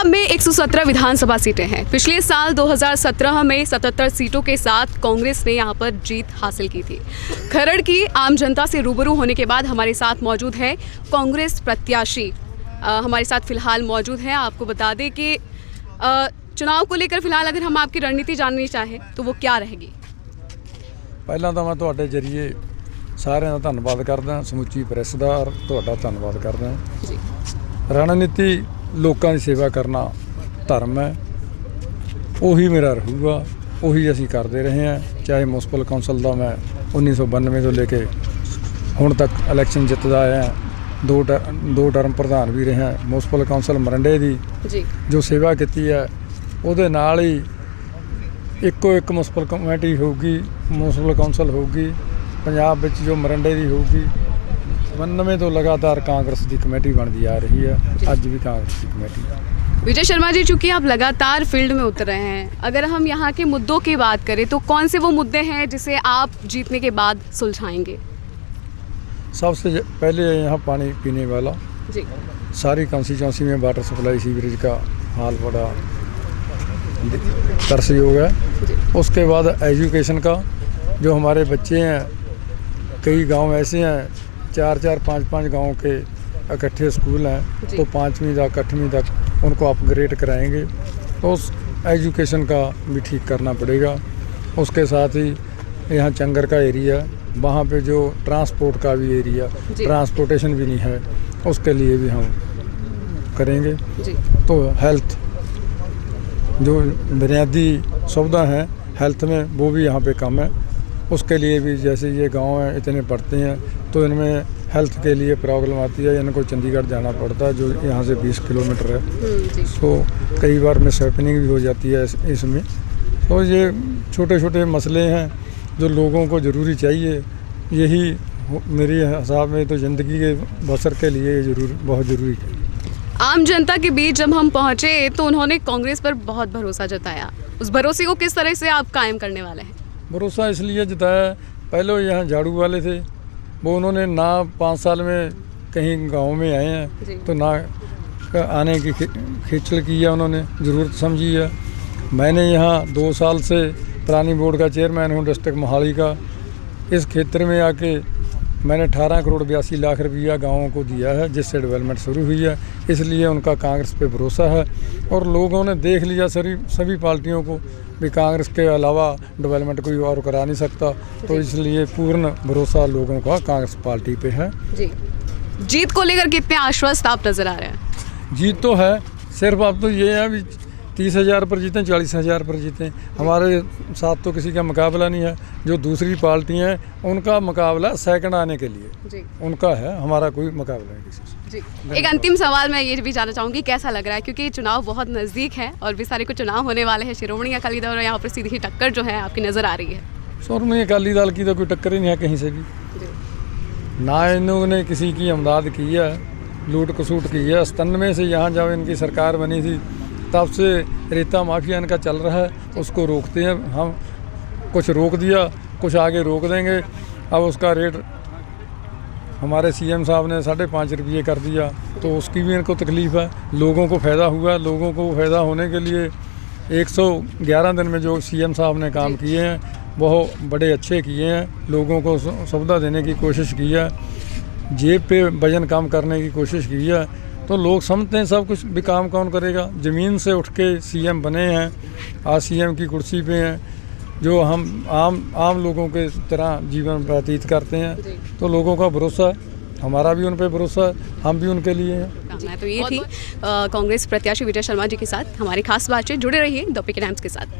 पंजाब में 117 विधानसभा सीटें हैं। पिछले साल 2017 में 77 सीटों के साथ कांग्रेस ने यहां पर जीत हासिल की थी। खरड़ की आम जनता से रूबरू होने के बाद हमारे साथ मौजूद है कांग्रेस प्रत्याशी हमारे साथ फिलहाल मौजूद हैं। आपको बता दें कि चुनाव को लेकर फिलहाल अगर हम आपकी रणनीति जाननी चाहें तो वो क्या रहेगी? ਪਹਿਲਾਂ ਤਾਂ ਮੈਂ ਤੁਹਾਡੇ ਜਰੀਏ ਸਾਰਿਆਂ ਦਾ ਧੰਨਵਾਦ ਕਰਦਾ, ਸਮੁੱਚੀ ਪ੍ਰੈਸ ਦਾ ਔਰ ਤੁਹਾਡਾ ਧੰਨਵਾਦ ਕਰਦਾ ਜੀ। ਰਣਨੀਤੀ ਲੋਕਾਂ ਦੀ ਸੇਵਾ ਕਰਨਾ ਧਰਮ ਹੈ, ਉਹੀ ਮੇਰਾ ਰਹੂਗਾ, ਉਹੀ ਅਸੀਂ ਕਰਦੇ ਰਹੇ ਹਾਂ। ਚਾਹੇ ਮਿਊਂਸਪਲ ਕੌਂਸਲ ਦਾ ਮੈਂ 1992 ਤੋਂ ਲੈ ਕੇ ਹੁਣ ਤੱਕ ਇਲੈਕਸ਼ਨ ਜਿੱਤਦਾ ਆਇਆ, ਦੋ ਟਰਮ ਪ੍ਰਧਾਨ ਵੀ ਰਿਹਾ। ਮਿਊਂਸਪਲ ਕੌਂਸਲ ਮਰੰਡੇ ਦੀ ਜੀ ਜੋ ਸੇਵਾ ਕੀਤੀ ਹੈ ਉਹਦੇ ਨਾਲ ਹੀ ਇੱਕੋ ਇੱਕ ਮਿਊਂਸਪਲ ਕਮੇਟੀ ਹੋਊਗੀ, ਮਿਊਂਸਪਲ ਕੌਂਸਲ ਹੋਊਗੀ ਪੰਜਾਬ ਵਿੱਚ ਜੋ ਮਰੰਡੇ ਦੀ ਹੋਊਗੀ। 92 ਤੋਂ लगातार कांग्रेस की कमेटी बनती आ रही है, अज भी कांग्रेस की कमेटी है। विजय शर्मा जी, चूंकि आप लगातार फील्ड में उतर रहे हैं, अगर हम यहाँ के मुद्दों की बात करें तो कौन से वो मुद्दे हैं जिसे आप जीतने के बाद सुलझाएंगे? सबसे पहले यहाँ पानी पीने वाला जी। सारी कॉन्स्टिट्यूंसी में वाटर सप्लाई सीवरेज का हाल बड़ा तरसयोग है। उसके बाद एजुकेशन का, जो हमारे बच्चे हैं, कई गांव ऐसे हैं 4-4, 5-5 गाँव के इकट्ठे स्कूल हैं, तो 5वीं तक 8वीं तक उनको अपग्रेड कराएंगे, तो उस एजुकेशन का भी ठीक करना पड़ेगा। उसके साथ ही यहाँ चंगर का एरिया, वहाँ पे जो ट्रांसपोर्ट का भी एरिया, ट्रांसपोर्टेशन भी नहीं है, उसके लिए भी हम करेंगे। तो हेल्थ, जो बुनियादी सुविधा हैं हेल्थ में, वो भी यहाँ पे कम है। उसके लिए भी, जैसे ये गांव हैं इतने पड़ते हैं तो इनमें हेल्थ के लिए प्रॉब्लम आती है, इनको चंडीगढ़ जाना पड़ता है जो यहाँ से 20 किलोमीटर है। तो कई बार मिस हैपनिंग भी हो जाती है इसमें। तो ये छोटे छोटे मसले हैं जो लोगों को ज़रूरी चाहिए। यही मेरे हिसाब में तो ज़िंदगी के बसर के लिए बहुत ज़रूरी है। आम जनता के बीच जब हम पहुँचे तो उन्होंने कांग्रेस पर बहुत भरोसा जताया। उस भरोसे को किस तरह से आप कायम करने वाले हैं? भरोसा इसलिए जताया, पहले यहाँ झाड़ू वाले थे, वो उन्होंने ना 5 साल में कहीं गांव में आए हैं तो ना आने की खिचल की है, उन्होंने ज़रूरत समझी है। मैंने यहाँ 2 साल से पुरानी बोर्ड का चेयरमैन हूँ डिस्ट्रिक्ट मोहाली का। इस क्षेत्र में आके मैंने 18 करोड़ 82 लाख रुपया गाँवों को दिया है, जिससे डेवलपमेंट शुरू हुई है। इसलिए उनका कांग्रेस पे भरोसा है और लोगों ने देख लिया सभी पार्टियों को भी कांग्रेस के अलावा डेवलपमेंट कोई और करा नहीं सकता, तो इसलिए पूर्ण भरोसा लोगों का कांग्रेस पार्टी पे है। जी। जीत को लेकर कितने आश्वस्त आप नजर आ रहे हैं? जीत तो है, सिर्फ अब तो ये है भी 30,000 पर जीतें, 40,000 पर जीतें, हमारे साथ तो किसी का मुकाबला नहीं है। जो दूसरी पार्टी हैं उनका मुकाबला सेकंड आने के लिए उनका है, हमारा कोई मुकाबला नहीं किसी से। जी। एक अंतिम सवाल मैं ये भी जानना चाहूँगी, कैसा लग रहा है, क्योंकि चुनाव बहुत नज़दीक है और भी सारे कुछ चुनाव होने वाले हैं। शिरोमणि अकाली दल और यहाँ पर सीधी टक्कर जो है आपकी नज़र आ रही है? शिरोमणि अकाली दल की तो कोई टक्कर ही नहीं है कहीं से भी। ना इन्होंने किसी की इमदाद की है, लूट खसूट की है। 97 से यहाँ जब इनकी सरकार बनी थी तब से रेता माफिया इनका चल रहा है, उसको रोकते हैं हम। कुछ रोक दिया, कुछ आगे रोक देंगे। अब उसका रेट हमारे सीएम साहब ने 5.5 रुपये कर दिया, तो उसकी भी इनको तकलीफ़ है। लोगों को फ़ायदा हुआ, लोगों को फ़ायदा होने के लिए 111 दिन में जो सीएम साहब ने काम किए हैं बहुत बड़े अच्छे किए हैं। लोगों को सुविधा देने की कोशिश की है, जेब पे वजन कम करने की कोशिश की है। तो लोग समझते हैं सब कुछ भी काम कौन करेगा। ज़मीन से उठ के सीएम बने हैं, आज सीएम की कुर्सी पे हैं, जो हम आम लोगों के तरह जीवन व्यतीत करते हैं। तो लोगों का भरोसा है, हमारा भी उन पर भरोसा है, हम भी उनके लिए हैं। तो ये थी कांग्रेस प्रत्याशी विजय शर्मा जी के साथ हमारी खास बातचीत। जुड़े रहिए द पिक टाइम्स के साथ।